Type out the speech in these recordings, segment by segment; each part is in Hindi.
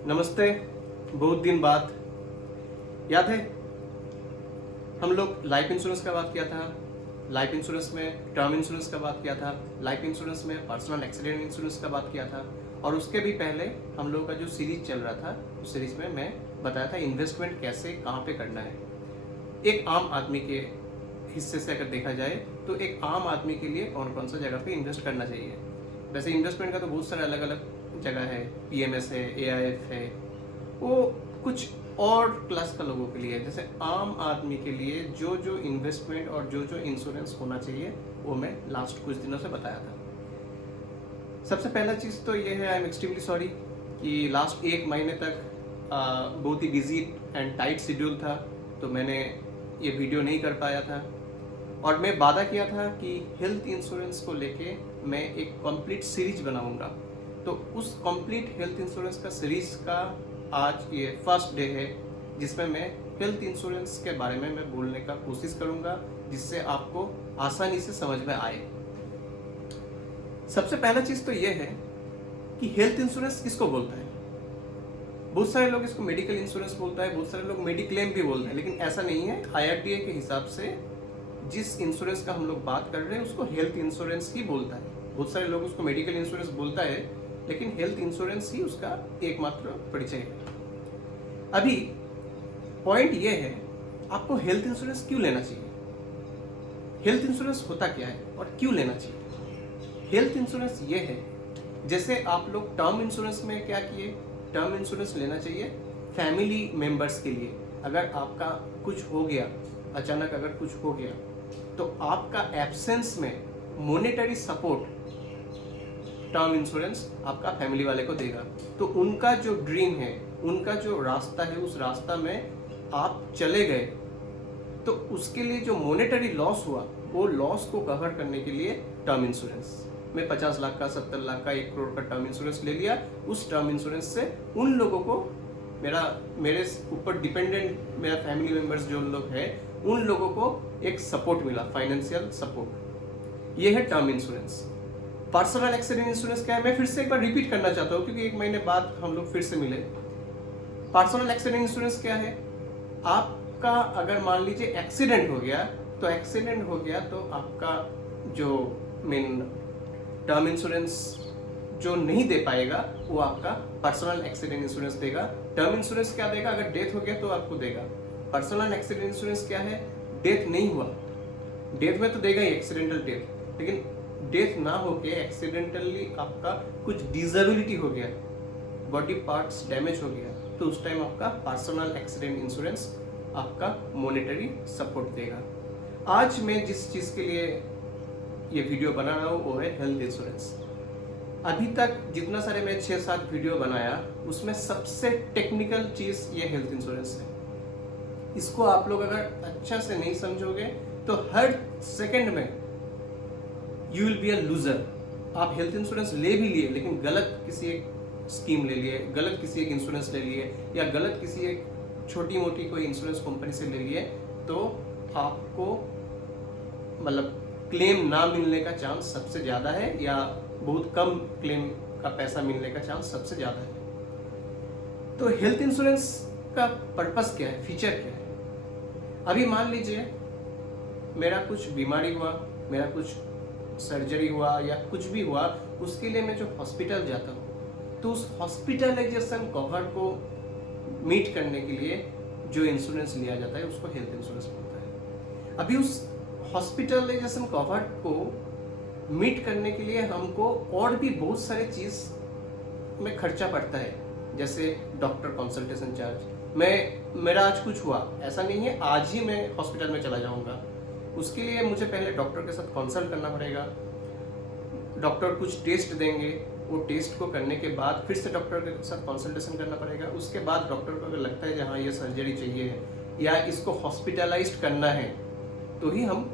नमस्ते। बहुत दिन बाद याद है हम लोग लाइफ इंश्योरेंस का बात किया था। लाइफ इंश्योरेंस में टर्म इंश्योरेंस का बात किया था। लाइफ इंश्योरेंस में पर्सनल एक्सीडेंट इंश्योरेंस का बात किया था। और उसके भी पहले हम लोग का जो सीरीज चल रहा था उस सीरीज में मैं बताया था इन्वेस्टमेंट कैसे कहाँ पे करना है। एक आम आदमी के हिस्से से अगर देखा जाए तो एक आम आदमी के लिए कौन कौन सा जगह पे इन्वेस्ट करना चाहिए। वैसे इन्वेस्टमेंट का तो बहुत सारे अलग अलग जगह है, पीएमएस है, एआईएफ है, वो कुछ और क्लास का लोगों के लिए। जैसे आम आदमी के लिए जो जो इन्वेस्टमेंट और जो जो इंश्योरेंस होना चाहिए वो मैं लास्ट कुछ दिनों से बताया था। सबसे पहला चीज़ तो ये है, आई एम एक्सट्रीमली सॉरी कि लास्ट एक महीने तक बहुत ही बिजी एंड टाइट शेड्यूल था, तो मैंने ये वीडियो नहीं कर पाया था। और मैं वादा किया था कि हेल्थ इंश्योरेंस को लेके मैं एक कंप्लीट सीरीज बनाऊंगा। तो उस कंप्लीट हेल्थ इंश्योरेंस का सीरीज का आज ये फर्स्ट डे है जिसमें मैं हेल्थ इंश्योरेंस के बारे में मैं बोलने का कोशिश करूंगा, जिससे आपको आसानी से समझ में आए। सबसे पहला चीज तो ये है कि हेल्थ इंश्योरेंस किसको बोलता है। बहुत सारे लोग इसको मेडिकल इंश्योरेंस बोलता है, बहुत सारे लोग मेडिक्लेम भी बोलते हैं, लेकिन ऐसा नहीं है। आईआरडीए के हिसाब से जिस इंश्योरेंस का हम लोग बात कर रहे हैं उसको हेल्थ इंश्योरेंस ही बोलता है। बहुत सारे लोग उसको मेडिकल इंश्योरेंस बोलता है, लेकिन हेल्थ इंश्योरेंस ही उसका एकमात्र परिचय है। अभी पॉइंट ये है, आपको हेल्थ इंश्योरेंस क्यों लेना चाहिए, हेल्थ इंश्योरेंस होता क्या है और क्यों लेना चाहिए। हेल्थ इंश्योरेंस ये है, जैसे आप लोग टर्म इंश्योरेंस में क्या किए, टर्म इंश्योरेंस लेना चाहिए फैमिली मेंबर्स के लिए। अगर आपका कुछ हो गया, अचानक अगर कुछ हो गया, तो आपका एब्सेंस में मॉनेटरी सपोर्ट टर्म इंश्योरेंस आपका फैमिली वाले को देगा। तो उनका जो ड्रीम है, उनका जो रास्ता है, उस रास्ता में आप चले गए तो उसके लिए जो मॉनेटरी लॉस हुआ, वो लॉस को कवर करने के लिए टर्म इंश्योरेंस में 50 लाख का, 70 लाख का, 1 करोड़ का टर्म इंश्योरेंस ले लिया। उस टर्म इंश्योरेंस से उन लोगों को, मेरे ऊपर डिपेंडेंट मेरा फैमिली मेंबर्स जो लोग हैं, उन लोगों को एक सपोर्ट मिला, फाइनेंशियल सपोर्ट। ये है term insurance. Personal accident insurance क्या है, मैं फिर से एक बार रिपीट करना चाहता हूँ क्योंकि एक महीने बाद हम लोग फिर से मिले। पर्सनल एक्सीडेंट इंश्योरेंस क्या है, आपका अगर मान लीजिए एक्सीडेंट हो गया, तो एक्सीडेंट हो गया तो आपका जो मेन टर्म इंश्योरेंस जो नहीं दे पाएगा वो आपका पर्सनल एक्सीडेंट इंश्योरेंस देगा। टर्म इंश्योरेंस क्या देगा, अगर डेथ हो गया तो आपको देगा। पर्सनल एक्सीडेंट इंश्योरेंस क्या है, डेथ नहीं हुआ, डेथ में तो देगा ही एक्सीडेंटल डेथ, लेकिन डेथ ना होके एक्सीडेंटली आपका कुछ डिसेबिलिटी हो गया, बॉडी पार्ट्स डैमेज हो गया, तो उस टाइम आपका पर्सनल एक्सीडेंट इंश्योरेंस आपका मॉनेटरी सपोर्ट देगा। आज मैं जिस चीज़ के लिए ये वीडियो बना रहा हूँ वो है हेल्थ इंश्योरेंस। अभी तक जितना सारे मैं 6-7 वीडियो बनाया उसमें सबसे टेक्निकल चीज़ ये हेल्थ इंश्योरेंस है। इसको आप लोग अगर अच्छा से नहीं समझोगे तो हर सेकंड में you will be a loser. आप हेल्थ इंश्योरेंस ले भी लिए, लेकिन गलत किसी एक स्कीम ले लिए, गलत किसी एक इंश्योरेंस ले लिए, या गलत किसी एक छोटी मोटी कोई इंश्योरेंस कंपनी से ले लिए, तो आपको मतलब क्लेम ना मिलने का चांस सबसे ज़्यादा है, या बहुत कम क्लेम का पैसा मिलने का चांस सबसे ज़्यादा है। तो हेल्थ इंश्योरेंस का पर्पस क्या है, फीचर क्या है। अभी मान लीजिए मेरा कुछ बीमारी हुआ, मेरा कुछ सर्जरी हुआ या कुछ भी हुआ, उसके लिए मैं जो हॉस्पिटल जाता हूँ, तो उस हॉस्पिटलाइजेशन कवर को मीट करने के लिए जो इंश्योरेंस लिया जाता है उसको हेल्थ इंश्योरेंस बोलता है। अभी उस हॉस्पिटलाइजेशन कवर को मीट करने के लिए हमको और भी बहुत सारे चीज़ में खर्चा पड़ता है, जैसे डॉक्टर कंसल्टेशन चार्ज। मेरा आज कुछ हुआ, ऐसा नहीं है आज ही मैं हॉस्पिटल में चला जाऊंगा, उसके लिए मुझे पहले डॉक्टर के साथ कंसल्ट करना पड़ेगा। डॉक्टर कुछ टेस्ट देंगे, वो टेस्ट को करने के बाद फिर से डॉक्टर के साथ कंसल्टेशन करना पड़ेगा। उसके बाद डॉक्टर को अगर लगता है जहाँ ये सर्जरी चाहिए है या इसको हॉस्पिटलाइज्ड करना है तो ही हम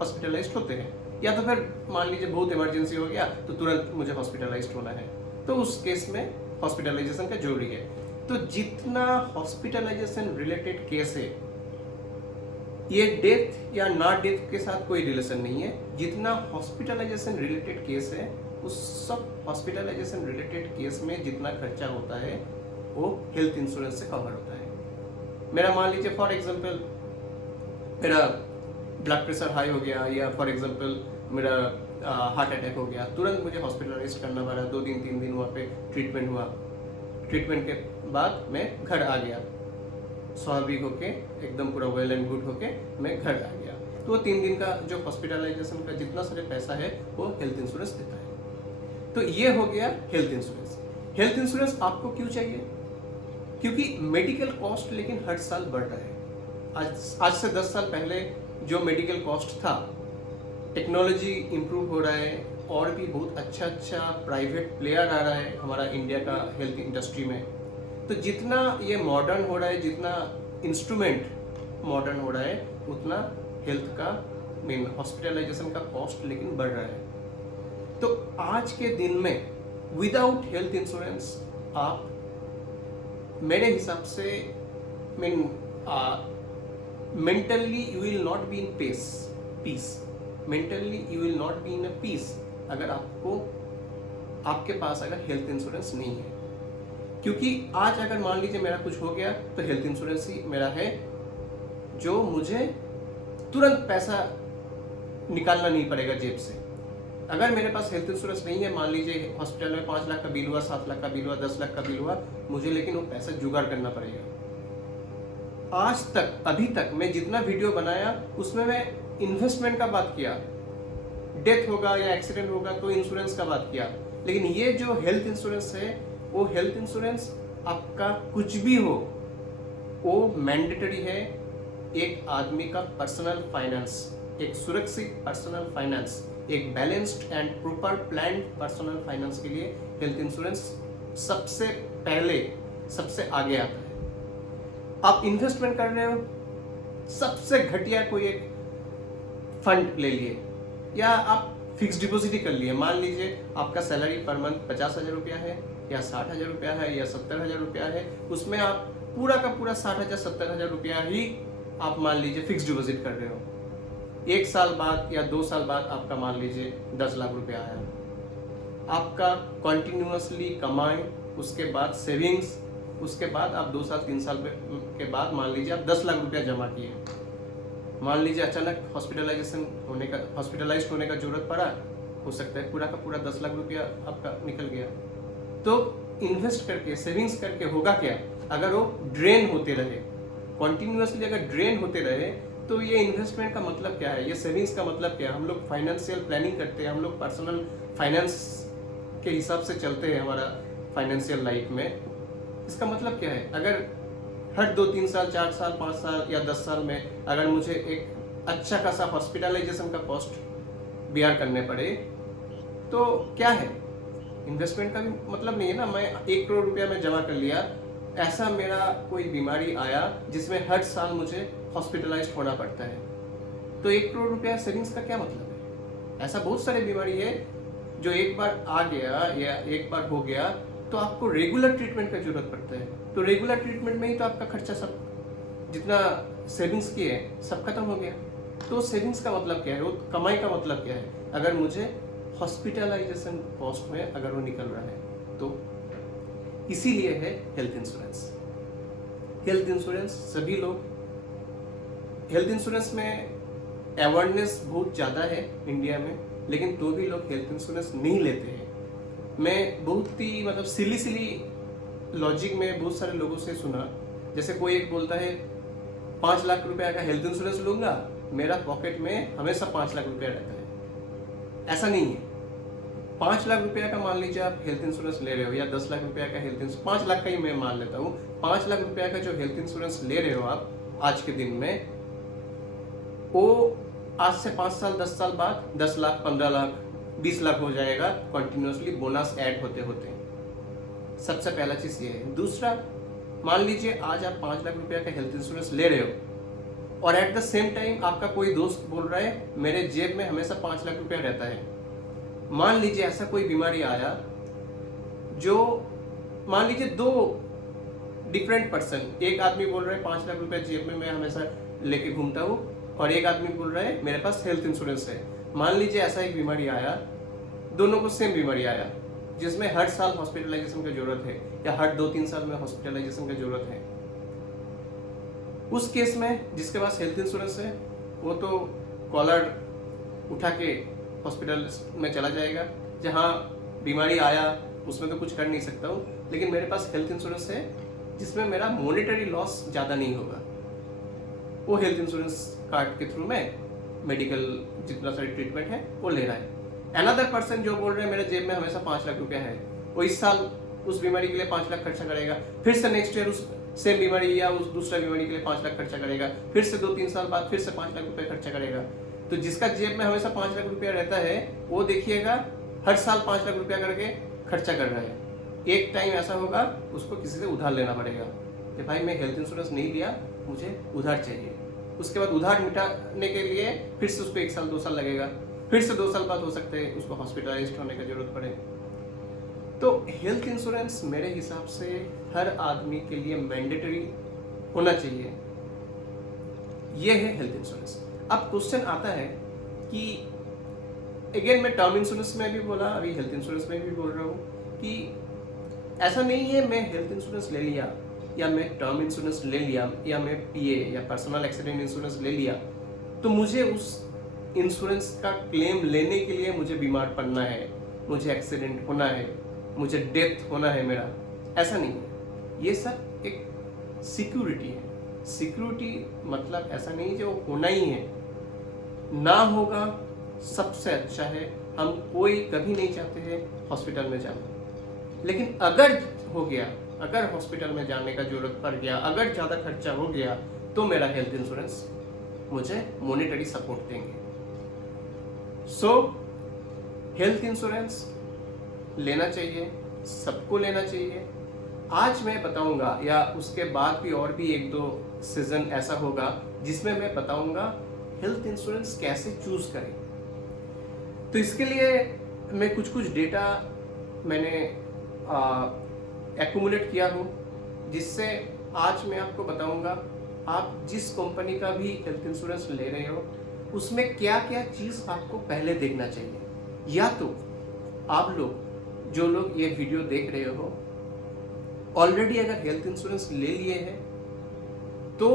हॉस्पिटलाइज्ड होते हैं, या तो फिर मान लीजिए बहुत इमरजेंसी हो गया तो तुरंत मुझे हॉस्पिटलाइज्ड होना है, तो उस केस में हॉस्पिटलाइजेशन का जरूरी है। तो जितना हॉस्पिटलाइजेशन रिलेटेड केस है, ये डेथ या ना डेथ के साथ कोई रिलेशन नहीं है। जितना हॉस्पिटलाइजेशन रिलेटेड केस है, उस सब हॉस्पिटलाइजेशन रिलेटेड केस में जितना खर्चा होता है वो हेल्थ इंश्योरेंस से कवर होता है। मेरा मान लीजिए फॉर एग्जांपल मेरा ब्लड प्रेशर हाई हो गया, या फॉर एग्जांपल मेरा हार्ट अटैक हो गया, तुरंत मुझे हॉस्पिटलाइज करना पड़ा, 2 दिन 3 दिन वहाँ पे ट्रीटमेंट हुआ। ट्रीटमेंट के बाद मैं घर आ गया, स्वाभाविक होके एकदम पूरा वेल एंड गुड होके मैं घर आ गया। तो वो 3 दिन का जो हॉस्पिटलाइजेशन का जितना सारे पैसा है वो हेल्थ इंश्योरेंस देता है। तो ये हो गया हेल्थ इंश्योरेंस। हेल्थ इंश्योरेंस आपको क्यों चाहिए? क्योंकि मेडिकल कॉस्ट लेकिन हर साल बढ़ रहा है। आज से 10 साल पहले जो मेडिकल कॉस्ट था, टेक्नोलॉजी इम्प्रूव हो रहा है और भी बहुत अच्छा प्राइवेट प्लेयर आ रहा है हमारा इंडिया का हेल्थ इंडस्ट्री में। तो जितना ये मॉडर्न हो रहा है, जितना इंस्ट्रूमेंट मॉडर्न हो रहा है, उतना हेल्थ का मीन हॉस्पिटलाइजेशन का कॉस्ट लेकिन बढ़ रहा है। तो आज के दिन में विदाउट हेल्थ इंश्योरेंस आप मेरे हिसाब से mean mentally you will not be in peace. Mentally you will not be in a peace अगर आपके पास अगर हेल्थ इंश्योरेंस नहीं है। क्योंकि आज अगर मान लीजिए मेरा कुछ हो गया तो हेल्थ इंश्योरेंस ही मेरा है, जो मुझे तुरंत पैसा निकालना नहीं पड़ेगा जेब से। अगर मेरे पास हेल्थ इंश्योरेंस नहीं है, मान लीजिए हॉस्पिटल में 5 लाख का बिल हुआ, 7 लाख का बिल हुआ, 10 लाख का बिल हुआ, मुझे लेकिन वो पैसा जुगाड़ करना पड़ेगा। आज तक अभी तक मैं जितना वीडियो बनाया उसमें मैं इन्वेस्टमेंट का बात किया, डेथ होगा या एक्सीडेंट होगा तो इंश्योरेंस का बात किया। लेकिन ये जो हेल्थ इंश्योरेंस है, वो हेल्थ इंश्योरेंस आपका कुछ भी हो वो मैंडेटरी है। एक आदमी का पर्सनल फाइनेंस, एक सुरक्षित पर्सनल फाइनेंस, एक balanced and proper planned personal finance के लिए हेल्थ इंश्योरेंस सबसे पहले सबसे आगे आता है। आप इन्वेस्टमेंट कर रहे हो, सबसे घटिया कोई एक फंड ले लिए या आप फिक्स डिपॉजिट ही कर लिए। मान लीजिए आपका सैलरी पर मंथ 50,000 रुपया है या 60,000 रुपया है या 70,000 रुपया है, उसमें आप पूरा का पूरा 60,000 70,000 रुपया ही आप मान लीजिए फिक्स डिपॉजिट कर रहे हो। 1 साल बाद या 2 साल बाद आपका मान लीजिए 10 लाख रुपया आया, आपका कंटिन्यूअसली कमाई, उसके बाद सेविंग्स, उसके बाद आप 2 साल 3 साल के बाद मान लीजिए आप 10 लाख रुपया जमा किए। मान लीजिए अचानक हॉस्पिटलाइज्ड होने का जरूरत पड़ा, हो सकता है पूरा का पूरा 10 लाख रुपया आपका निकल गया। तो इन्वेस्ट करके सेविंग्स करके होगा क्या? अगर वो ड्रेन होते रहे, कंटिन्यूअसली अगर ड्रेन होते रहे, तो ये इन्वेस्टमेंट का मतलब क्या है, ये सेविंग्स का मतलब क्या है? हम लोग फाइनेंशियल प्लानिंग करते हैं, हम लोग पर्सनल फाइनेंस के हिसाब से चलते हैं हमारा फाइनेंशियल लाइफ में। इसका मतलब क्या है? अगर हर 2-3 साल 4 साल 5 साल या 10 साल में अगर मुझे एक अच्छा खासा हॉस्पिटलाइजेशन का कॉस्ट बियर करने पड़े, तो क्या है? इन्वेस्टमेंट का भी मतलब नहीं है ना। मैं 1 करोड़ रुपया में जमा कर लिया, ऐसा मेरा कोई बीमारी आया जिसमें हर साल मुझे हॉस्पिटलाइज होना पड़ता है, तो 1 करोड़ रुपया सेविंग्स का क्या मतलब है? ऐसा बहुत सारे बीमारी है जो एक बार आ गया या एक बार हो गया तो आपको रेगुलर ट्रीटमेंट का जरूरत पड़ता है। तो रेगुलर ट्रीटमेंट में ही तो आपका खर्चा सब जितना सेविंग्स किए सब खत्म हो गया। तो सेविंग्स का मतलब क्या है, वो कमाई का मतलब क्या है? अगर मुझे हॉस्पिटलाइजेशन कॉस्ट में अगर वो निकल रहा है, तो इसीलिए है हेल्थ इंश्योरेंस। हेल्थ इंश्योरेंस सभी लोग, हेल्थ इंश्योरेंस में अवेयरनेस बहुत ज़्यादा है इंडिया में, लेकिन तो भी लोग हेल्थ इंश्योरेंस नहीं लेते हैं। मैं बहुत ही मतलब सिली लॉजिक में बहुत सारे लोगों से सुना, जैसे कोई एक बोलता है 5 लाख रुपया का हेल्थ इंश्योरेंस लूंगा, मेरा पॉकेट में हमेशा 5 लाख रुपया रहता है। ऐसा नहीं है। 5 लाख रुपया का मान लीजिए आप हेल्थ इंश्योरेंस ले रहे हो, या 10 लाख रुपया का हेल्थ इंश्योरेंस, 5 लाख का ही मैं मान लेता हूँ, 5 लाख रुपया का जो हेल्थ इंश्योरेंस ले रहे हो आप आज के दिन में, वो आज से 5 साल 10 साल बाद 10 लाख 15 लाख 20 लाख हो जाएगा, कंटिन्यूअसली बोनस ऐड होते होते। सबसे पहला चीज ये है। दूसरा, मान लीजिए आज आप 5 लाख रुपया का हेल्थ इंश्योरेंस ले रहे हो और एट द सेम टाइम आपका कोई दोस्त बोल रहा है मेरे जेब में हमेशा 5 लाख रुपया रहता है। मान लीजिए ऐसा कोई बीमारी आया जो, मान लीजिए 2 डिफरेंट पर्सन, एक आदमी बोल रहा है 5 लाख रुपया जेब में मैं हमेशा लेके घूमता हूँ, और एक आदमी बोल रहा है मेरे पास हेल्थ इंश्योरेंस है। मान लीजिए ऐसा एक बीमारी आया, दोनों को सेम बीमारी आया, जिसमें हर साल हॉस्पिटलाइजेशन की जरूरत है या हर 2-3 साल में हॉस्पिटलाइजेशन की जरूरत है, उस केस में जिसके पास हेल्थ इंश्योरेंस है वो तो कॉलर उठा के हॉस्पिटल में चला जाएगा, जहाँ बीमारी आया उसमें तो कुछ कर नहीं सकता हूँ, लेकिन मेरे पास हेल्थ इंश्योरेंस है जिसमें मेरा मॉनेटरी लॉस ज़्यादा नहीं होगा। वो हेल्थ इंश्योरेंस कार्ड के थ्रू में मेडिकल जितना सारी ट्रीटमेंट है वो ले रहा है। अनदर पर्सन जो बोल रहे हैं मेरे जेब में हमेशा 5 लाख रुपया है, वो इस साल उस बीमारी के लिए 5 लाख खर्चा करेगा, फिर से नेक्स्ट ईयर उस सेम बीमारी या उस दूसरा बीमारी के लिए 5 लाख खर्चा करेगा, फिर से 2-3 साल बाद फिर से 5 लाख रुपए खर्चा करेगा। तो जिसका जेब में हमेशा 5 लाख रुपया रहता है वो देखिएगा हर साल 5 लाख रुपया करके खर्चा कर रहा है। एक टाइम ऐसा होगा उसको किसी से उधार लेना पड़ेगा कि भाई मैं हेल्थ इंश्योरेंस नहीं लिया, मुझे उधार चाहिए। उसके बाद उधार मिटाने के लिए फिर से उसको 1 साल 2 साल लगेगा, फिर से 2 साल बाद हो सकते हैं उसको हॉस्पिटलाइज्ड होने की जरूरत पड़े। तो हेल्थ इंश्योरेंस मेरे हिसाब से हर आदमी के लिए मैंडेटरी होना चाहिए। ये है हेल्थ इंश्योरेंस। अब क्वेश्चन आता है कि अगेन मैं टर्म इंश्योरेंस में भी बोला, अभी हेल्थ इंश्योरेंस में भी बोल रहा हूँ कि ऐसा नहीं है मैं हेल्थ इंश्योरेंस ले लिया या मैं टर्म इंश्योरेंस ले लिया या मैं पीए या पर्सनल एक्सीडेंट इंश्योरेंस ले लिया तो मुझे उस इंश्योरेंस का क्लेम लेने के लिए मुझे बीमार पड़ना है, मुझे एक्सीडेंट होना है, मुझे डेथ होना है मेरा। ऐसा नहीं है, ये सब एक सिक्योरिटी है। सिक्योरिटी मतलब ऐसा नहीं है जो होना ही है, ना होगा सबसे अच्छा है। हम कोई कभी नहीं चाहते हैं हॉस्पिटल में जाना, लेकिन अगर हो गया, अगर हॉस्पिटल में जाने का जरूरत पड़ गया, अगर ज़्यादा खर्चा हो गया तो मेरा हेल्थ इंश्योरेंस मुझे मॉनेटरी सपोर्ट देंगे। सो हेल्थ इंश्योरेंस लेना चाहिए, सबको लेना चाहिए। आज मैं बताऊंगा या उसके बाद भी और भी 1-2 सीजन ऐसा होगा जिसमें मैं बताऊंगा हेल्थ इंश्योरेंस कैसे चूज करें। तो इसके लिए मैं कुछ डेटा मैंने एक्यूमुलेट किया हूँ, जिससे आज मैं आपको बताऊंगा आप जिस कंपनी का भी हेल्थ इंश्योरेंस ले रहे हो उसमें क्या क्या चीज़ आपको पहले देखना चाहिए। या तो आप लोग जो लोग ये वीडियो देख रहे हो ऑलरेडी अगर हेल्थ इंश्योरेंस ले लिए हैं तो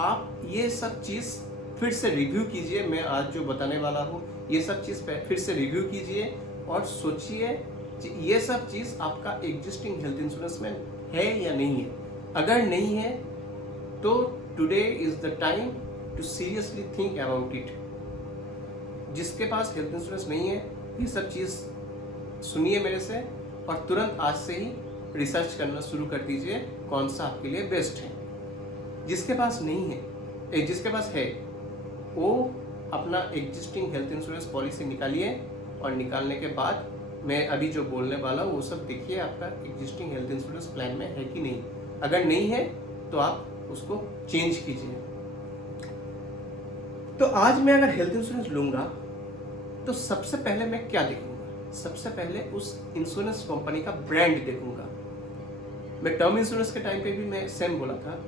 आप ये सब चीज़ फिर से रिव्यू कीजिए। मैं आज जो बताने वाला हूँ ये सब चीज़ फिर से रिव्यू कीजिए और सोचिए ये सब चीज़ आपका एग्जिस्टिंग हेल्थ इंश्योरेंस में है या नहीं है। अगर नहीं है तो today is the time to seriously think about it. जिसके पास हेल्थ इंश्योरेंस नहीं है ये सब चीज़ सुनिए मेरे से और तुरंत आज से ही रिसर्च करना शुरू कर दीजिए कौन सा आपके लिए बेस्ट है। जिसके पास नहीं है, जिसके पास है वो अपना एग्जिस्टिंग हेल्थ इंश्योरेंस पॉलिसी निकालिए और निकालने के बाद मैं अभी जो बोलने वाला हूँ वो सब देखिए आपका एग्जिस्टिंग हेल्थ इंश्योरेंस प्लान में है कि नहीं। अगर नहीं है तो आप उसको चेंज कीजिए। तो आज मैं अगर हेल्थ इंश्योरेंस लूंगा तो सबसे पहले मैं क्या देखूंगा? सबसे पहले उस इंश्योरेंस कंपनी का ब्रांड देखूंगा। मैं टर्म इंश्योरेंस के टाइम पे भी मैं सेम बोला था,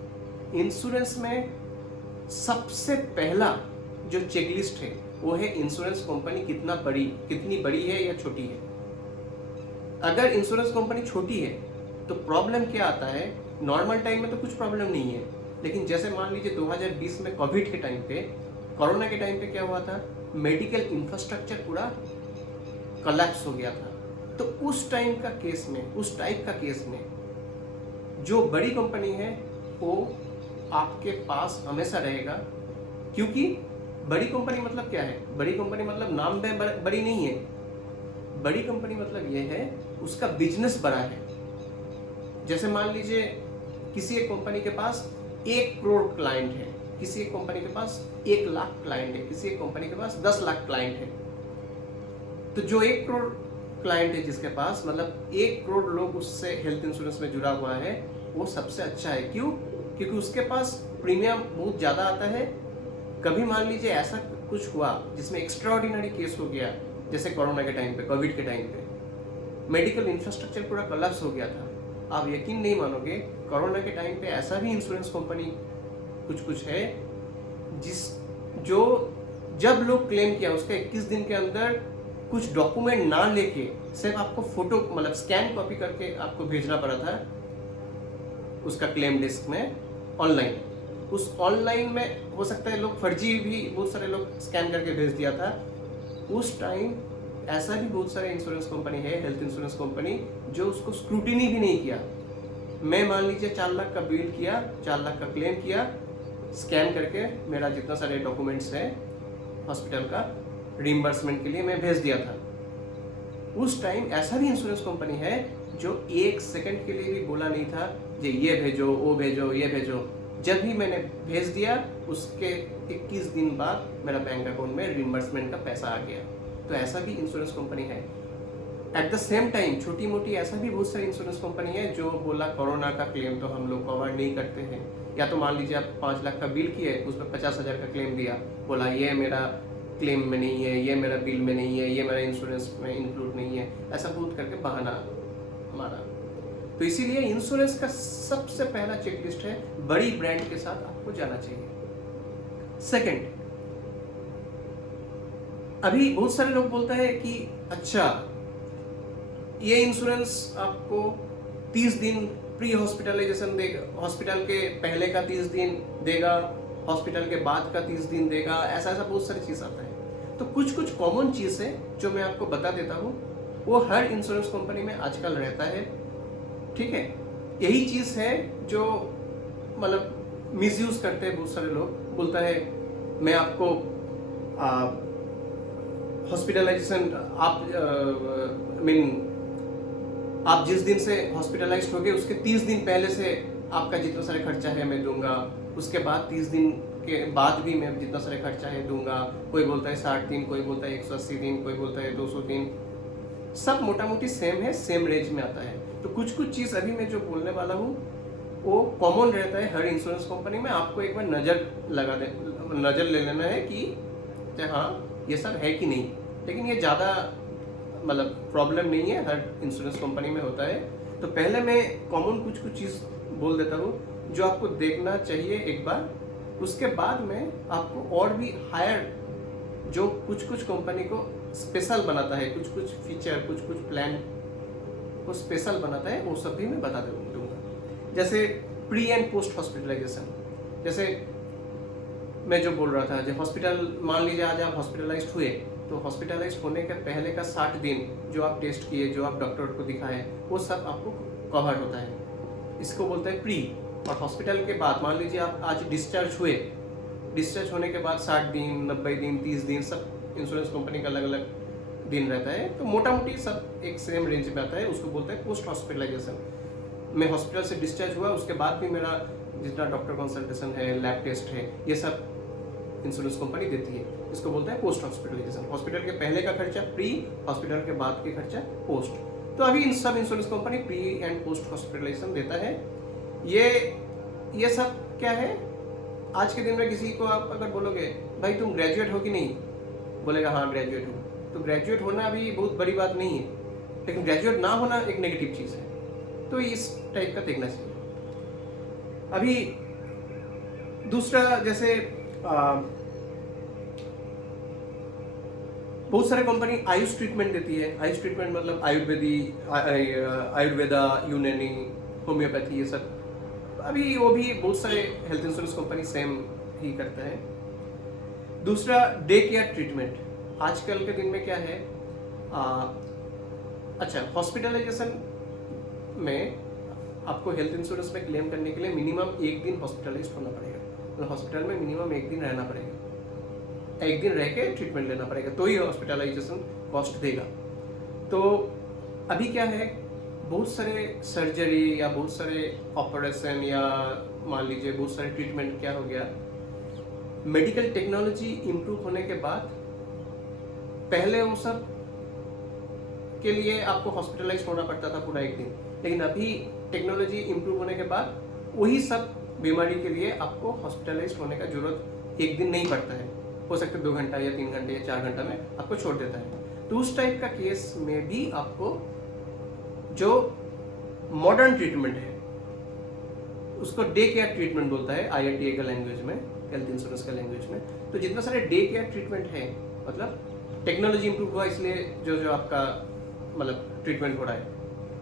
इंश्योरेंस में सबसे पहला जो चेकलिस्ट है वो है इंश्योरेंस कंपनी कितनी बड़ी है या छोटी है। अगर इंश्योरेंस कंपनी छोटी है तो प्रॉब्लम क्या आता है, नॉर्मल टाइम में तो कुछ प्रॉब्लम नहीं है, लेकिन जैसे मान लीजिए 2020 में कोविड के टाइम पे, कोरोना के टाइम पे क्या हुआ था, मेडिकल इंफ्रास्ट्रक्चर पूरा कोलैप्स हो गया था। तो उस टाइप का केस में जो बड़ी कंपनी है वो आपके पास हमेशा रहेगा। क्योंकि बड़ी कंपनी मतलब क्या है, बड़ी कंपनी मतलब नाम में बड़ी नहीं है, बड़ी कंपनी मतलब ये है उसका बिजनेस बड़ा है। जैसे मान लीजिए किसी एक कंपनी के पास 1 करोड़ क्लाइंट है, किसी एक कंपनी के पास 1 लाख क्लाइंट है, किसी एक कंपनी के पास 10 लाख क्लाइंट है। तो जो 1 करोड़ क्लाइंट है जिसके पास मतलब 1 करोड़ लोग उससे हेल्थ इंश्योरेंस में जुड़ा हुआ है, वो सबसे अच्छा है। क्यों? क्योंकि उसके पास प्रीमियम बहुत ज़्यादा आता है। कभी मान लीजिए ऐसा कुछ हुआ जिसमें एक्स्ट्राऑर्डिनरी केस हो गया, जैसे कोरोना के टाइम पे, कोविड के टाइम पे मेडिकल इंफ्रास्ट्रक्चर पूरा कोलैप्स हो गया था। आप यकीन नहीं मानोगे, कोरोना के टाइम पे ऐसा भी इंश्योरेंस कंपनी कुछ है जो जब लोग क्लेम किया उसके 21 दिन के अंदर कुछ डॉक्यूमेंट ना लेके सिर्फ आपको फोटो मतलब स्कैन कॉपी करके आपको भेजना पड़ा था उसका क्लेम डिस्क में ऑनलाइन। उस ऑनलाइन में हो सकता है लोग फर्जी भी बहुत सारे लोग स्कैन करके भेज दिया था। उस टाइम ऐसा भी बहुत सारे इंश्योरेंस कंपनी है, हेल्थ इंश्योरेंस कंपनी, जो उसको स्क्रूटिनी भी नहीं किया। मैं मान लीजिए 4 लाख का बिल किया, 4 लाख का क्लेम किया, स्कैन करके मेरा जितना सारे डॉक्यूमेंट्स है हॉस्पिटल का रिम्बर्समेंट के लिए मैं भेज दिया था। उस टाइम ऐसा भी इंश्योरेंस कंपनी है जो 1 सेकंड के लिए भी बोला नहीं था कि ये भेजो, वो भेजो, ये भेजो। जब भी मैंने भेज दिया उसके 21 दिन बाद मेरा बैंक अकाउंट में रिम्बर्समेंट का पैसा आ गया। तो ऐसा भी इंश्योरेंस कंपनी है। एट द सेम टाइम छोटी मोटी ऐसा भी बहुत सारी इंश्योरेंस कंपनी है जो बोला कोरोना का क्लेम तो हम लोग कवर नहीं करते हैं। या तो मान लीजिए आप 5 लाख का बिल किए, उसमें 50,000 का क्लेम दिया, बोला ये मेरा क्लेम में नहीं है, ये मेरा बिल में नहीं है, ये मेरा इंश्योरेंस में इंक्लूड नहीं है, ऐसा बहुत करके बहाना मारा। तो इसीलिए इंश्योरेंस का सबसे पहला चेकलिस्ट है बड़ी ब्रांड के साथ आपको जाना चाहिए। सेकंड, अभी बहुत सारे लोग बोलते हैं कि अच्छा ये इंश्योरेंस आपको 30 दिन प्री हॉस्पिटलाइजेशन देगा, हॉस्पिटल के पहले का 30 दिन देगा, हॉस्पिटल के बाद का 30 दिन देगा, ऐसा ऐसा बहुत सारी चीज़ आता है। तो कुछ कुछ कॉमन चीज़ है जो मैं आपको बता देता हूँ, वो हर इंश्योरेंस कंपनी में आजकल रहता है। ठीक है, यही चीज़ है जो मतलब मिसयूज़ करते हैं बहुत सारे लोग। बोलता है मैं आपको हॉस्पिटलाइजेशन आप जिस दिन से हॉस्पिटलाइज्ड हो गए उसके 30 दिन पहले से आपका जितना सारे खर्चा है मैं दूंगा, उसके बाद 30 दिन के बाद भी मैं जितना सारे खर्चा है दूंगा। कोई बोलता है 60 दिन, कोई बोलता है 180 दिन, कोई बोलता है 200 दिन, सब मोटा मोटी सेम है, सेम रेंज में आता है। तो कुछ कुछ चीज़ अभी मैं जो बोलने वाला हूँ वो कॉमन रहता है हर इंश्योरेंस कंपनी में। आपको एक बार नज़र ले लेना है कि हाँ ये सब है कि नहीं, लेकिन ये ज़्यादा मतलब प्रॉब्लम नहीं है, हर इंश्योरेंस कंपनी में होता है। तो पहले मैं कॉमन कुछ कुछ चीज़ बोल देता हूँ जो आपको देखना चाहिए एक बार, उसके बाद में आपको और भी हायर जो कुछ कुछ कंपनी को स्पेशल बनाता है, कुछ कुछ फीचर, कुछ कुछ प्लान को स्पेशल बनाता है, वो सब भी मैं बता दूंगा। जैसे प्री एंड पोस्ट हॉस्पिटलाइजेशन, जैसे मैं जो बोल रहा था, जब हॉस्पिटल मान लीजिए आज आप हॉस्पिटलाइज्ड हुए, तो हॉस्पिटलाइज्ड होने के पहले का 60 दिन जो आप टेस्ट किए, जो आप डॉक्टर को दिखाए, वो सब आपको कवर होता है, इसको बोलते हैं प्री। और हॉस्पिटल के बाद मान लीजिए आप आज डिस्चार्ज हुए, डिस्चार्ज होने के बाद 60 दिन, 90 दिन, 30 दिन, सब इंश्योरेंस कंपनी का अलग अलग दिन रहता है। तो मोटा मोटी सब एक सेम रेंज में आता है, उसको बोलते हैं पोस्ट हॉस्पिटलाइजेशन। मैं हॉस्पिटल से डिस्चार्ज हुआ, उसके बाद भी मेरा जितना डॉक्टर कंसल्टेशन है, लैब टेस्ट है, ये सब इंश्योरेंस कंपनी देती है, इसको बोलते हैं पोस्ट हॉस्पिटलाइजेशन। हॉस्पिटल के पहले का खर्चा प्री, हॉस्पिटल के बाद के खर्चा पोस्ट। तो अभी इन सब insurance company pre and post hospitalisation देता है। ये सब क्या है, आज के दिन में किसी को आप अगर बोलोगे भाई तुम ग्रेजुएट हो कि नहीं, बोलेगा हाँ ग्रेजुएट हूँ, तो ग्रेजुएट होना भी बहुत बड़ी बात नहीं है, लेकिन ग्रेजुएट ना होना एक नेगेटिव चीज़ है। तो इस टाइप का देखना चाहिए। अभी दूसरा, जैसे बहुत सारे कंपनी आयुष ट्रीटमेंट देती है। आयुष ट्रीटमेंट मतलब आयुर्वेदा, यूनानी, होम्योपैथी, ये सब अभी वो भी बहुत सारे हेल्थ इंश्योरेंस कंपनी सेम ही करता है। दूसरा डे केयर ट्रीटमेंट, आजकल के दिन में क्या है, अच्छा हॉस्पिटलाइजेशन में आपको हेल्थ इंश्योरेंस में क्लेम करने के लिए मिनिमम 1 दिन हॉस्पिटलाइज होना पड़ेगा, तो हॉस्पिटल में मिनिमम 1 दिन रहना पड़ेगा, 1 दिन रह के ट्रीटमेंट लेना पड़ेगा, तो ही हॉस्पिटलाइजेशन कॉस्ट देगा। तो अभी क्या है, बहुत सारे सर्जरी या बहुत सारे ऑपरेशन या मान लीजिए बहुत सारे ट्रीटमेंट क्या हो गया, मेडिकल टेक्नोलॉजी इम्प्रूव होने के बाद पहले वो सब के लिए आपको हॉस्पिटलाइज होना पड़ता था पूरा 1 दिन, लेकिन अभी टेक्नोलॉजी इम्प्रूव होने के बाद वही सब बीमारी के लिए आपको हॉस्पिटलाइज होने का जरूरत 1 दिन नहीं पड़ता है, हो सकता है 2 घंटा या 3 घंटे या 4 घंटा में आपको छोड़ देता है। तो उस टाइप का केस में भी आपको जो मॉडर्न ट्रीटमेंट है उसको डे केयर ट्रीटमेंट बोलता है IRDA का लैंग्वेज में, हेल्थ इंश्योरेंस का लैंग्वेज में। तो जितना सारे डे केयर ट्रीटमेंट है, मतलब टेक्नोलॉजी इंप्रूव हुआ इसलिए जो जो आपका मतलब ट्रीटमेंट हो रहा है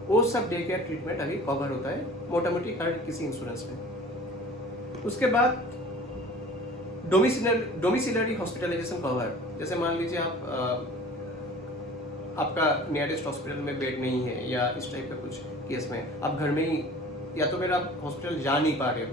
वो सब डे केयर ट्रीटमेंट अभी कवर होता है मोटा मोटी हर किसी इंश्योरेंस में। उसके बाद डोमिसिलरी हॉस्पिटलाइजेशन कवर, जैसे मान लीजिए आपका नियरेस्ट हॉस्पिटल में बेड नहीं है या इस टाइप का कुछ केस में आप घर में ही, या तो फिर आप हॉस्पिटल जा नहीं पा रहे हो,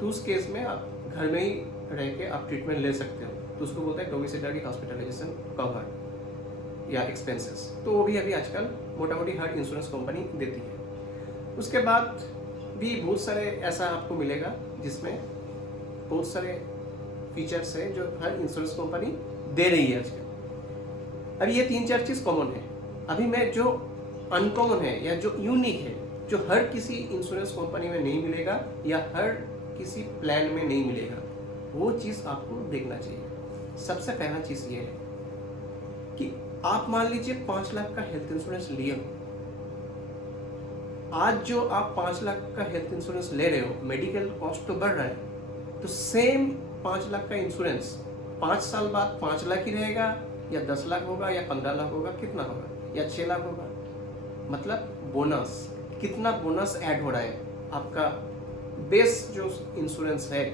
तो उस केस में आप घर में ही रह के आप ट्रीटमेंट ले सकते हो, तो उसको बोलते हैं डोमिसिलरी हॉस्पिटलाइजेशन कवर या एक्सपेंसेस। तो वो भी अभी आजकल मोटा मोटी हर इंश्योरेंस कंपनी देती है। उसके बाद भी बहुत सारे ऐसा आपको मिलेगा जिसमें बहुत सारे फीचर्स है जो हर इंश्योरेंस कंपनी दे रही है आजकल। अभी ये 3-4 चीज कॉमन है। अभी मैं जो अनकॉमन है या जो यूनिक है, जो हर किसी इंश्योरेंस कंपनी में नहीं मिलेगा या हर किसी प्लान में नहीं मिलेगा, वो चीज आपको देखना चाहिए। सबसे पहला चीज ये है कि आप मान लीजिए 5 लाख का हेल्थ इंश्योरेंस लिए हो। आज जो आप 5 लाख का हेल्थ इंश्योरेंस ले रहे हो, मेडिकल कॉस्ट तो बढ़ रहा है, तो सेम 5 लाख का इंश्योरेंस 5 साल बाद 5 लाख ही रहेगा या 10 लाख होगा या 15 लाख होगा, कितना होगा, या 6 लाख होगा। मतलब बोनस, कितना बोनस ऐड हो रहा है आपका बेस जो इंश्योरेंस है।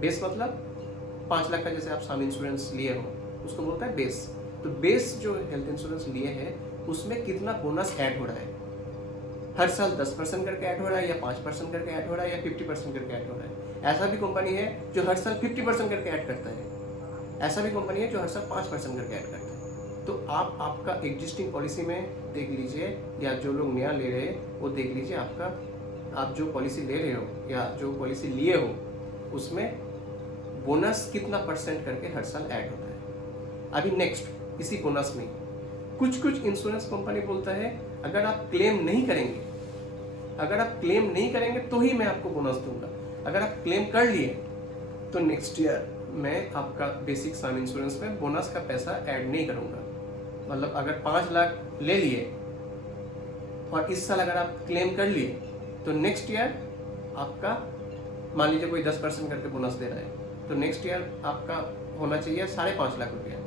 बेस मतलब 5 लाख का जैसे आप साम इंश्योरेंस लिए हो उसको बोलता है बेस। तो बेस जो हेल्थ इंश्योरेंस लिए है उसमें कितना बोनस ऐड हो रहा है। हर साल 10% करके ऐड हो रहा है या 5% करके ऐड हो रहा है या 50% करके ऐड हो रहा है। ऐसा भी कंपनी है जो हर साल 50% करके ऐड करता है, ऐसा भी कंपनी है जो हर साल 5% करके ऐड करता है। तो आप आपका एग्जिस्टिंग पॉलिसी में देख लीजिए या जो लोग नया ले रहे हैं वो देख लीजिए, आपका आप जो पॉलिसी ले रहे हो या जो पॉलिसी लिए हो उसमें बोनस कितना परसेंट करके हर साल ऐड होता है। अभी नेक्स्ट इसी बोनस में कुछ इंश्योरेंस कंपनी बोलता है अगर आप क्लेम नहीं करेंगे, अगर आप क्लेम नहीं करेंगे तो ही मैं आपको बोनस दूंगा। अगर आप क्लेम कर लिए तो नेक्स्ट ईयर मैं आपका बेसिक सम इंश्योरेंस में बोनस का पैसा ऐड नहीं करूंगा। मतलब अगर 5 लाख ले लिए और इस साल अगर आप क्लेम कर लिए तो नेक्स्ट ईयर आपका मान लीजिए कोई 10% करके बोनस दे रहा है, तो नेक्स्ट ईयर आपका होना चाहिए 5.5 लाख रुपया,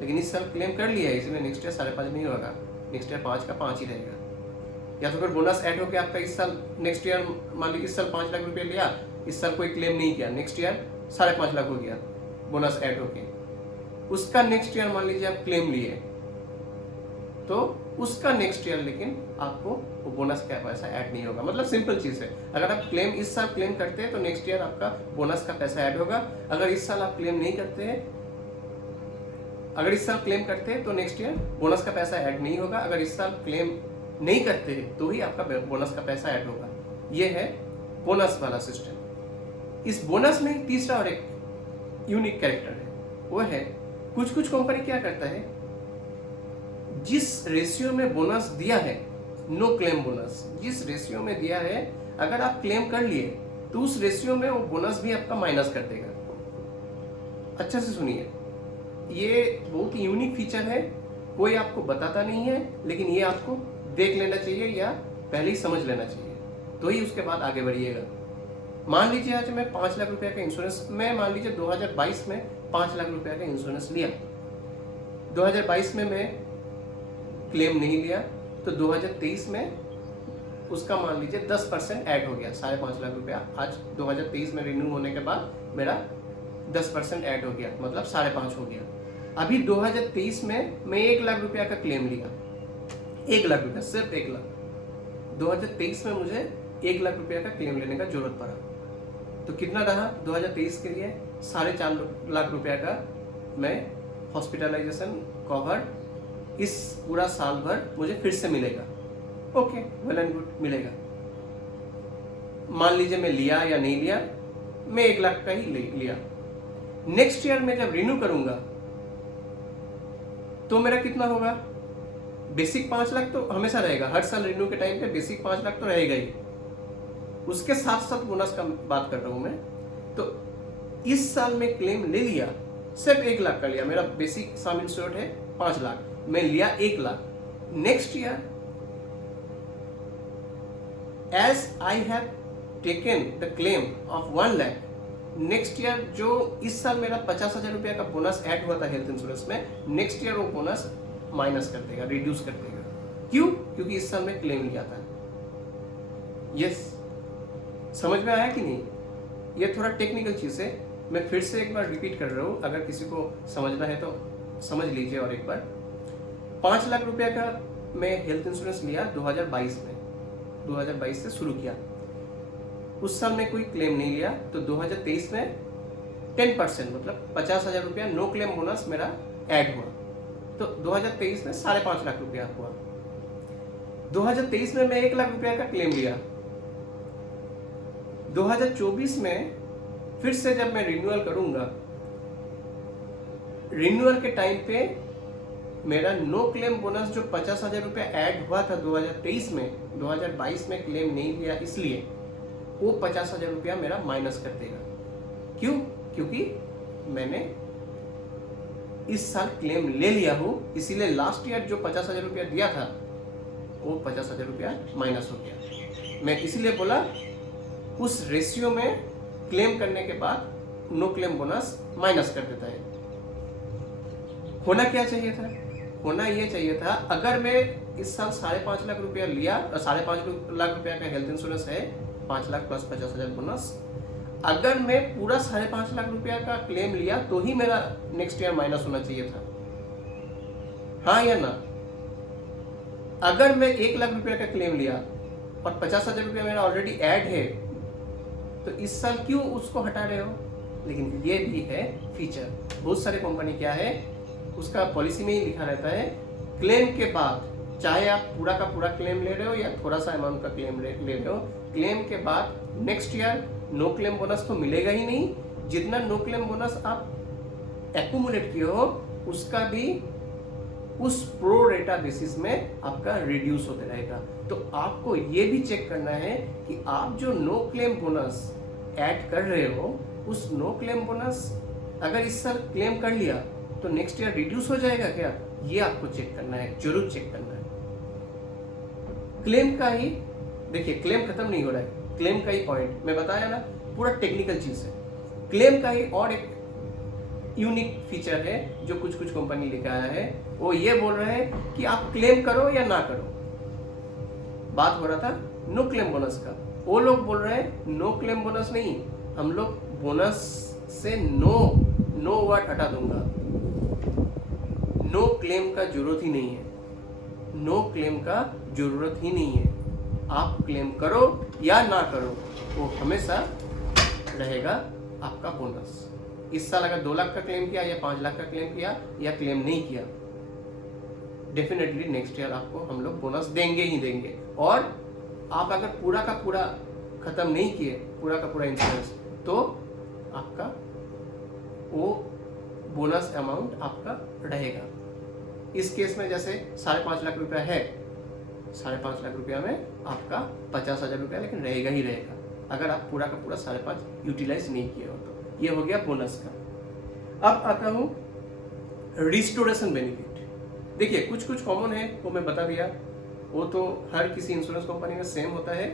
लेकिन इस साल क्लेम कर लिया है इसलिए नेक्स्ट ईयर 5.5 नहीं होगा, नेक्स्ट ईयर 5 का 5 ही रहेगा। या तो फिर बोनस ऐड होकर आपका इस साल नेक्स्ट ईयर मान लीजिए इस साल 5 लाख रुपया लिया, इस साल कोई क्लेम नहीं किया, नेक्स्ट ईयर 5.5 लाख हो गया बोनस ऐड होके। उसका नेक्स्ट ईयर मान लीजिए आप क्लेम लिए तो उसका नेक्स्ट ईयर लेकिन आपको वो बोनस का पैसा ऐड नहीं होगा। मतलब सिंपल चीज है, अगर आप क्लेम इस साल क्लेम करते हैं तो नेक्स्ट ईयर आपका बोनस का पैसा ऐड होगा। अगर इस साल आप क्लेम नहीं करते हैं, अगर इस साल क्लेम करते हैं तो नेक्स्ट ईयर बोनस का पैसा ऐड नहीं होगा। अगर इस साल क्लेम नहीं करते हैं तो ही आपका बोनस का पैसा ऐड होगा। ये है बोनस वाला सिस्टम। इस बोनस में तीसरा और एक यूनिक कैरेक्टर है, वो है कुछ कंपनी क्या करता है, जिस रेशियो में बोनस दिया है, नो क्लेम बोनस जिस रेशियो में दिया है, अगर आप क्लेम कर लिए तो उस रेशियो में वो बोनस भी आपका माइनस कर देगा। अच्छा से सुनिए, ये बहुत ही यूनिक फीचर है, कोई आपको बताता नहीं है, लेकिन ये आपको देख लेना चाहिए या पहले ही समझ लेना चाहिए, तो ही उसके बाद आगे बढ़िएगा। मान लीजिए आज मैं 5 लाख रुपए का इंश्योरेंस, मैं मान लीजिए 2022 में 5 लाख रुपए का इंश्योरेंस लिया, 2022 में मैं क्लेम नहीं लिया, तो 2023 में उसका मान लीजिए 10% ऐड हो गया, 5.5 लाख रुपया आज 2023 में रिन्यू होने के बाद मेरा 10% ऐड हो गया, मतलब 5.5 हो गया। अभी 2023 में मैं 1 लाख रुपया का क्लेम लिया, 1 लाख रुपया, सिर्फ 1 लाख। 2023 में मुझे 1 लाख रुपया का क्लेम लेने का जरूरत पड़ा, तो कितना रहा 2023 के लिए 4.5 लाख रुपया का मैं हॉस्पिटलाइजेशन कवर इस पूरा साल भर मुझे फिर से मिलेगा। ओके, वेल एंड गुड, मिलेगा। मान लीजिए मैं लिया या नहीं लिया, मैं 1 लाख का ही लिया। नेक्स्ट ईयर में जब रिन्यू करूंगा तो मेरा कितना होगा, बेसिक 5 लाख तो हमेशा रहेगा, हर साल रिन्यू के टाइम पे बेसिक 5 लाख तो रहेगा ही, उसके साथ साथ बोनस का बात कर रहा हूं मैं। तो इस साल में क्लेम ले लिया, सिर्फ 1 लाख का लिया, मेरा बेसिक सम इंश्योर्ड है 5 लाख, मैं लिया 1 lakh. Next year as I have taken the claim of 1 lakh, next year जो इस साल मेरा 50,000 रुपया का बोनस ऐड हुआ था हेल्थ इंश्योरेंस में, नेक्स्ट ईयर वो बोनस माइनस कर देगा, रिड्यूस कर देगा। क्यों? क्योंकि इस साल मैं क्लेम लिया था। यस, समझ में आया कि नहीं? ये थोड़ा टेक्निकल चीज है, मैं फिर से एक बार रिपीट कर रहा हूँ, अगर किसी को समझना है तो समझ लीजिए। और एक बार 5 लाख रुपया का मैं हेल्थ इंश्योरेंस लिया 2022 में, 2022 से शुरू किया। उस साल में कोई क्लेम नहीं लिया, तो 2023 में 10% मतलब 50,000 रुपया नो क्लेम बोनस मेरा ऐड हुआ। तो 2023 में 5.5 लाख रुपया हुआ। 2023 में मैं 1 लाख रुपया का क्लेम लिया। 2024 में फिर से जब मैं रिन्यूअल करूंगा, रिन्यूअल के टाइम पे मेरा नो क्लेम बोनस जो 50,000 रुपया ऐड हुआ था 2023 में, 2022 में क्लेम नहीं लिया इसलिए वो 50,000 रुपया मेरा माइनस कर देगा। क्यों? क्योंकि मैंने इस साल क्लेम ले लिया हूं, इसीलिए लास्ट ईयर जो 50,000 रुपया दिया था वो 50,000 रुपया माइनस हो गया। मैं इसीलिए बोला उस रेशियो में क्लेम करने के बाद नो क्लेम बोनस माइनस कर देता है। होना क्या चाहिए था? होना ये चाहिए था, अगर मैं इस साल 5.5 लाख रुपया लिया, 5.5 लाख रुपया का हेल्थ इंश्योरेंस है, 5 लाख प्लस 50,000 बोनस, अगर मैं पूरा 5.5 लाख रुपया का क्लेम लिया तो ही मेरा नेक्स्ट ईयर माइनस होना चाहिए था। हाँ या ना? अगर मैं 1 लाख रुपया का क्लेम लिया और 50,000 रुपया मेरा ऑलरेडी ऐड है, तो इस साल क्यों उसको हटा रहे हो? लेकिन ये भी है फीचर। बहुत सारे कंपनी क्या है, उसका पॉलिसी में ही लिखा रहता है, क्लेम के बाद चाहे आप पूरा का पूरा क्लेम ले रहे हो या थोड़ा सा अमाउंट का क्लेम ले रहे हो, क्लेम के बाद next year no claim bonus तो मिलेगा ही नहीं। जितना नो क्लेम बोनस आप एक्यूमुलेट किए हो उसका भी उस प्रो रेटा बेसिस में आपका रिड्यूस होते रहेगा। तो आपको ये भी चेक करना है कि आप जो नो क्लेम बोनस ऐड कर रहे हो, उस नो क्लेम बोनस अगर इस साल क्लेम कर लिया तो नेक्स्ट ईयर रिड्यूस हो जाएगा क्या? ये आपको चेक करना है, जरूर चेक करना है। क्लेम का ही देखिए, क्लेम खत्म नहीं हो रहा है, क्लेम का ही पॉइंट मैं बताया ना, पूरा टेक्निकल चीज है। क्लेम का ही और एक यूनिक फीचर है जो कुछ कुछ कंपनी लेकर आया है, वो ये बोल रहे हैं कि आप क्लेम करो या ना करो। बात हो रहा था नो क्लेम बोनस का, वो लोग बोल रहे हैं नो क्लेम बोनस नहीं, हम लोग बोनस से नो वर्ड हटा दूंगा, नो क्लेम का जरूरत ही नहीं है, नो क्लेम का जरूरत ही नहीं है। आप क्लेम करो या ना करो, वो हमेशा रहेगा आपका बोनस। इस साल अगर 2 लाख का क्लेम किया या 5 लाख का क्लेम किया या क्लेम नहीं किया, डेफिनेटली नेक्स्ट ईयर आपको हम लोग बोनस देंगे ही देंगे। और आप अगर पूरा का पूरा खत्म नहीं किए, पूरा का पूरा इंश्योरेंस, तो आपका वो बोनस अमाउंट आपका रहेगा। इस केस में जैसे 5.5 लाख रुपया है, 5.5 लाख रुपया में आपका 50,000 रुपया लेकिन रहेगा ही रहेगा, अगर आप पूरा का पूरा 5.5 यूटिलाइज नहीं किए हो तो। ये हो गया बोनस का। अब आता हूं रिस्टोरेशन बेनिफिट। देखिए कुछ कुछ कॉमन है, वो मैं बता दिया, वो तो हर किसी इंश्योरेंस कंपनी में सेम होता है,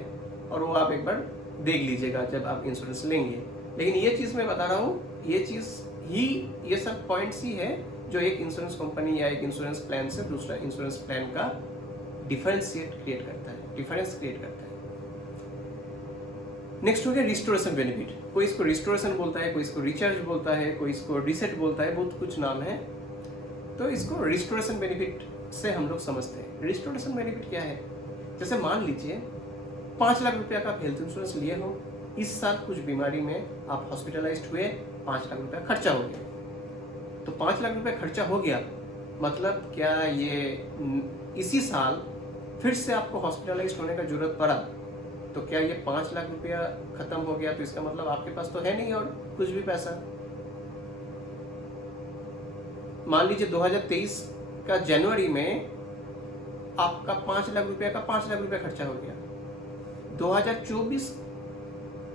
और वो आप एक बार देख लीजिएगा जब आप इंश्योरेंस लेंगे। लेकिन ये चीज़ मैं बता रहा हूँ, ये चीज़ ही, ये सब पॉइंट्स ही है जो एक इंश्योरेंस कंपनी या एक इंश्योरेंस प्लान से दूसरा इंश्योरेंस प्लान का डिफरेंस क्रिएट करता है। नेक्स्ट हो गया रिस्टोरेशन बेनिफिट। कोई इसको रिस्टोरेशन बोलता है, कोई इसको रिचार्ज बोलता है, कोई इसको रिसेट बोलता है, बहुत कुछ नाम है। तो इसको रिस्टोरेशन बेनिफिट से हम लोग समझते हैं। रिस्टोरेशन बेनिफिट क्या है? जैसे मान लीजिए 5 लाख रुपया का हेल्थ इंश्योरेंस लिए हो, इस साल कुछ बीमारी में आप हॉस्पिटलाइज्ड हुए, 5 लाख रुपया खर्चा हो गया। तो 5 लाख रुपया खर्चा हो गया, मतलब क्या ये इसी साल फिर से आपको हॉस्पिटलाइज्ड होने का जरूरत पड़ा, तो क्या ये 5 लाख रुपया खत्म हो गया? तो इसका मतलब आपके पास तो है नहीं और कुछ भी पैसा। मान लीजिए 2023 का जनवरी में आपका 5 लाख रुपया का 5 लाख रुपया खर्चा हो गया। 2024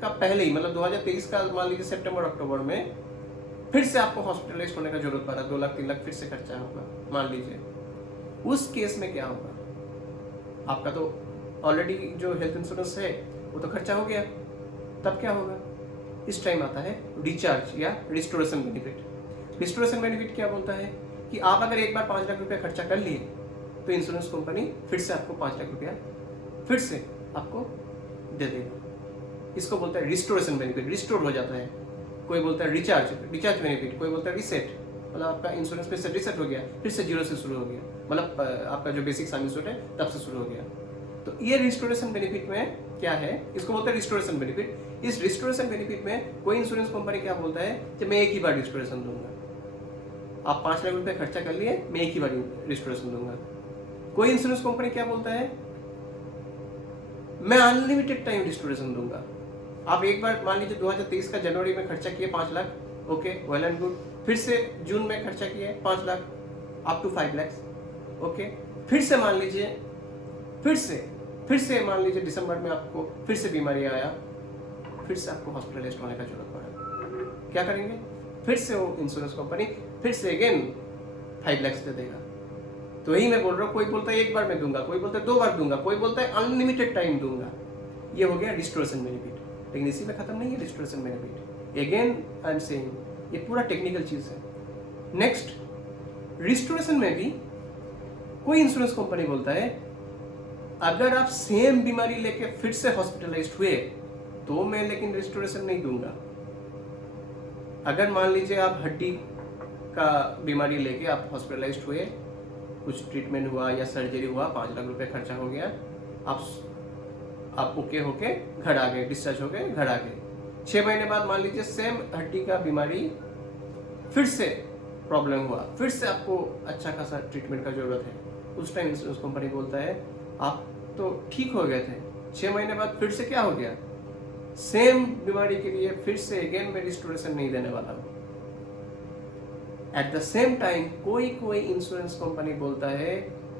का पहले ही, मतलब 2023 का मान लीजिए सितंबर अक्टूबर में फिर से आपको हॉस्पिटलाइज होने का जरूरत पड़ा, 2 लाख 3 लाख फिर से खर्चा होगा मान लीजिए। उस केस में क्या होगा? आपका तो ऑलरेडी जो हेल्थ इंश्योरेंस है वो तो खर्चा हो गया, तब क्या होगा? इस टाइम आता है रिचार्ज या रिस्टोरेशन बेनिफिट। रिस्टोरेशन बेनिफिट क्या बोलता है कि आप अगर एक बार 5 लाख रुपया खर्चा कर लिए तो इंश्योरेंस कंपनी फिर से आपको 5 लाख रुपया फिर से आपको दे देगा। इसको बोलता है रिस्टोरेशन बेनिफिट, रिस्टोर हो जाता है। कोई बोलता है रिचार्ज बेनिफिट, कोई बोलता है रिसेट, मतलब आपका इंश्योरेंस फिर से रिसेट हो गया, फिर से जीरो से शुरू हो गया, मतलब आपका जो बेसिक सम इंश्योर्ड है तब से शुरू हो गया। तो ये रिस्टोरेशन बेनिफिट में क्या है, इसको बोलते हैं रिस्टोरेशन बेनिफिट। इस रिस्टोरेशन बेनिफिट में कोई इंश्योरेंस कंपनी क्या बोलता है कि मैं एक ही बार रिस्टोरेशन दूंगा। आप 5 लाख रुपए खर्चा कर लिए, मैं एक ही बार रिस्टोरेशन दूंगा। कोई इंश्योरेंस कंपनी क्या बोलता है, मैं अनलिमिटेड टाइम रिस्टोरेशन दूंगा। आप एक बार मान लीजिए 2023 का जनवरी में खर्चा किए 5 lakh, okay well and good, फिर से जून में खर्चा किए 5 lakh up to 5 lakh, okay, फिर से मान लीजिए मान लीजिए दिसंबर में आपको फिर से बीमारी आया, फिर से आपको हॉस्पिटलाइज्ड होने का जरूरत पड़ा, क्या करेंगे, फिर से वो इंश्योरेंस कंपनी फिर से अगेन 5 लाख दे देगा। तो यही मैं बोल रहा हूँ, कोई बोलता है एक बार में दूंगा, कोई बोलता है 2 बार दूंगा, कोई बोलता है अनलिमिटेड टाइम दूंगा। ये हो गया रिस्टोरेशन बेनिफिट। लेकिन इसी में खत्म नहीं है restoration benefit. Again I am saying ये पूरा टेक्निकल चीज है। नेक्स्ट, रिस्टोरेशन में भी कोई इंश्योरेंस कंपनी बोलता है अगर आप सेम बीमारी लेके फिर से हॉस्पिटलाइज्ड हुए तो मैं लेकिन रिस्टोरेशन नहीं दूंगा। अगर मान लीजिए आप हड्डी का बीमारी लेके आप हॉस्पिटलाइज्ड हुए, कुछ ट्रीटमेंट हुआ या सर्जरी हुआ, 5 लाख रुपए खर्चा हो गया, आप ओके होके घर आ गए, डिस्चार्ज हो गए, घर आ गए। 6 महीने बाद मान लीजिए सेम हड्डी का बीमारी फिर से प्रॉब्लम हुआ, फिर से आपको अच्छा खासा ट्रीटमेंट का जरूरत है। उस टाइम इंश्योरेंस कंपनी बोलता है आप तो ठीक हो गए थे, 6 महीने बाद फिर से क्या हो गया, सेम बीमारी के लिए फिर से अगेन मैं रिस्टोरेशन नहीं देने वाला हूं। एट द सेम टाइम कोई इंश्योरेंस कंपनी बोलता है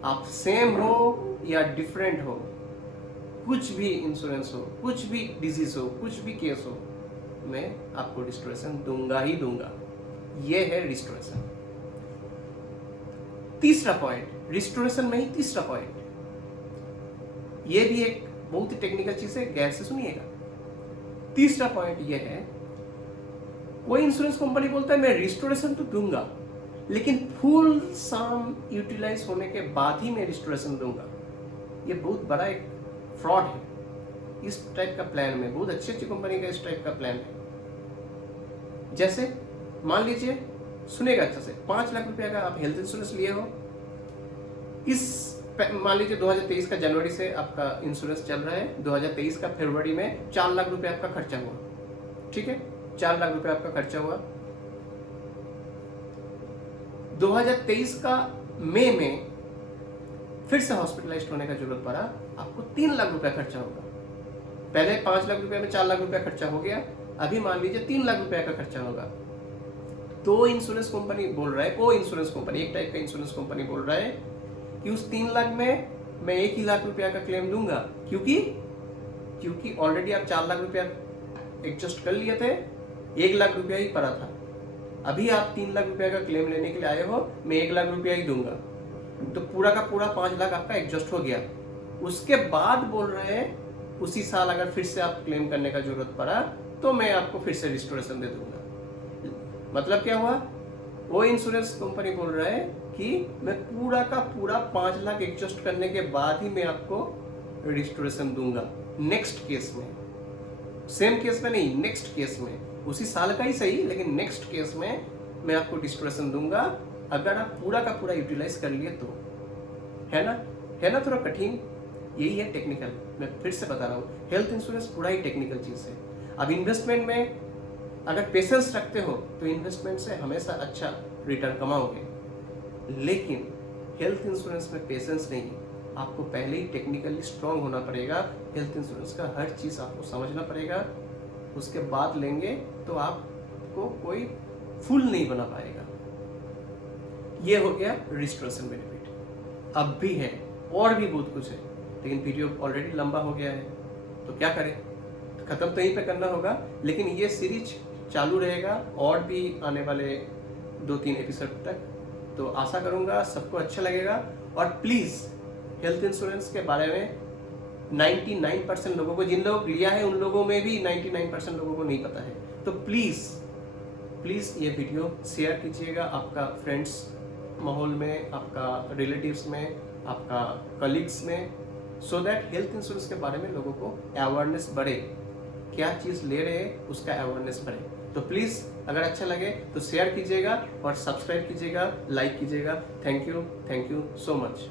आप सेम हो या डिफरेंट हो, कुछ भी इंश्योरेंस हो, कुछ भी डिजीज हो, कुछ भी केस हो, मैं आपको रिस्टोरेशन दूंगा ही दूंगा। यह है रिस्टोरेशन। तीसरा पॉइंट, रिस्टोरेशन में ही तीसरा पॉइंट, यह भी एक बहुत ही टेक्निकल चीज है, गैर से सुनिएगा। तीसरा पॉइंट यह है, कोई इंश्योरेंस कंपनी बोलता है मैं रिस्टोरेशन तो दूंगा लेकिन फुल सम यूटिलाइज होने के बाद ही मैं रिस्टोरेशन दूंगा। यह बहुत बड़ा एक फ्रॉड है। इस टाइप का प्लान में बहुत अच्छी कंपनी का इस टाइप का प्लान है। जैसे मान लीजिए, सुनेगा अच्छा से, 5 लाख रुपया का आप हेल्थ इंश्योरेंस लिए हो, मान लीजिए 2023 का जनवरी से आपका इंश्योरेंस चल रहा है, 2023 का फरवरी में 4 लाख रुपया आपका खर्चा हुआ, ठीक है, 4 लाख रुपया आपका खर्चा हुआ। 2023 का मई में फिर से हॉस्पिटलाइज्ड होने का जरूरत पड़ा, आपको 3 लाख रुपया खर्चा होगा। पहले 5 लाख रुपया में 4 लाख रुपया खर्चा हो गया, अभी मान लीजिए 3 लाख रुपया का खर्चा होगा। तो इंश्योरेंस कंपनी बोल रहा है, वो इंश्योरेंस कंपनी, एक टाइप का इंश्योरेंस कंपनी बोल रहा है कि उस 3 लाख में मैं 1 ही लाख रुपया का क्लेम दूंगा, क्योंकि ऑलरेडी आप 4 लाख रुपया एडजस्ट कर लिए थे, 1 लाख रुपया ही पड़ा था। अभी आप 3 लाख रुपया का क्लेम लेने के लिए आए हो, मैं 1 लाख रुपया ही दूंगा, तो पूरा का पूरा 5 लाख आपका एडजस्ट हो गया। उसके बाद बोल रहे हैं उसी साल अगर फिर से आप क्लेम करने का जरूरत पड़ा तो मैं आपको फिर से रिस्टोरेशन दे दूंगा। मतलब क्या हुआ, वो इंश्योरेंस कंपनी बोल रहा है कि मैं पूरा का पूरा 5 लाख एडजस्ट करने के बाद ही मैं आपको रिस्टोरेशन दूंगा। नेक्स्ट केस में, सेम केस में नहीं, नेक्स्ट केस में, उसी साल का ही सही लेकिन नेक्स्ट केस में मैं आपको रिस्टोरेशन दूंगा अगर आप पूरा का पूरा यूटिलाइज कर लिए तो। है ना थोड़ा कठिन, यही है टेक्निकल। मैं फिर से बता रहा हूँ, हेल्थ इंश्योरेंस पूरा ही टेक्निकल चीज है। अब इन्वेस्टमेंट में अगर पेशेंस रखते हो तो इन्वेस्टमेंट से हमेशा अच्छा रिटर्न कमाओगे, लेकिन हेल्थ इंश्योरेंस में पेशेंस नहीं, आपको पहले ही टेक्निकली स्ट्रांग होना पड़ेगा। हेल्थ इंश्योरेंस का हर चीज आपको समझना पड़ेगा, उसके बाद लेंगे तो आपको कोई फुल नहीं बना पाएगा। ये हो गया रिस्टोरेशन बेनिफिट। अब भी है और भी बहुत कुछ है, लेकिन वीडियो ऑलरेडी लंबा हो गया है, तो क्या करें, खत्म तो यहीं पे करना होगा। लेकिन ये सीरीज चालू रहेगा और भी आने वाले 2-3 एपिसोड तक, तो आशा करूंगा सबको अच्छा लगेगा। और प्लीज हेल्थ इंश्योरेंस के बारे में 99% लोगों को, जिन लोगों लिया है उन लोगों में भी 99% लोगों को नहीं पता है। तो प्लीज़ ये वीडियो शेयर कीजिएगा आपका फ्रेंड्स माहौल में, आपका रिलेटिव्स में, आपका कलीग्स में, सो दैट हेल्थ इंश्योरेंस के बारे में लोगों को अवेयरनेस बढ़े, क्या चीज़ ले रहे हैं उसका अवेयरनेस बढ़े। तो प्लीज़ अगर अच्छा लगे तो शेयर कीजिएगा और सब्सक्राइब कीजिएगा, लाइक कीजिएगा। Thank you so much.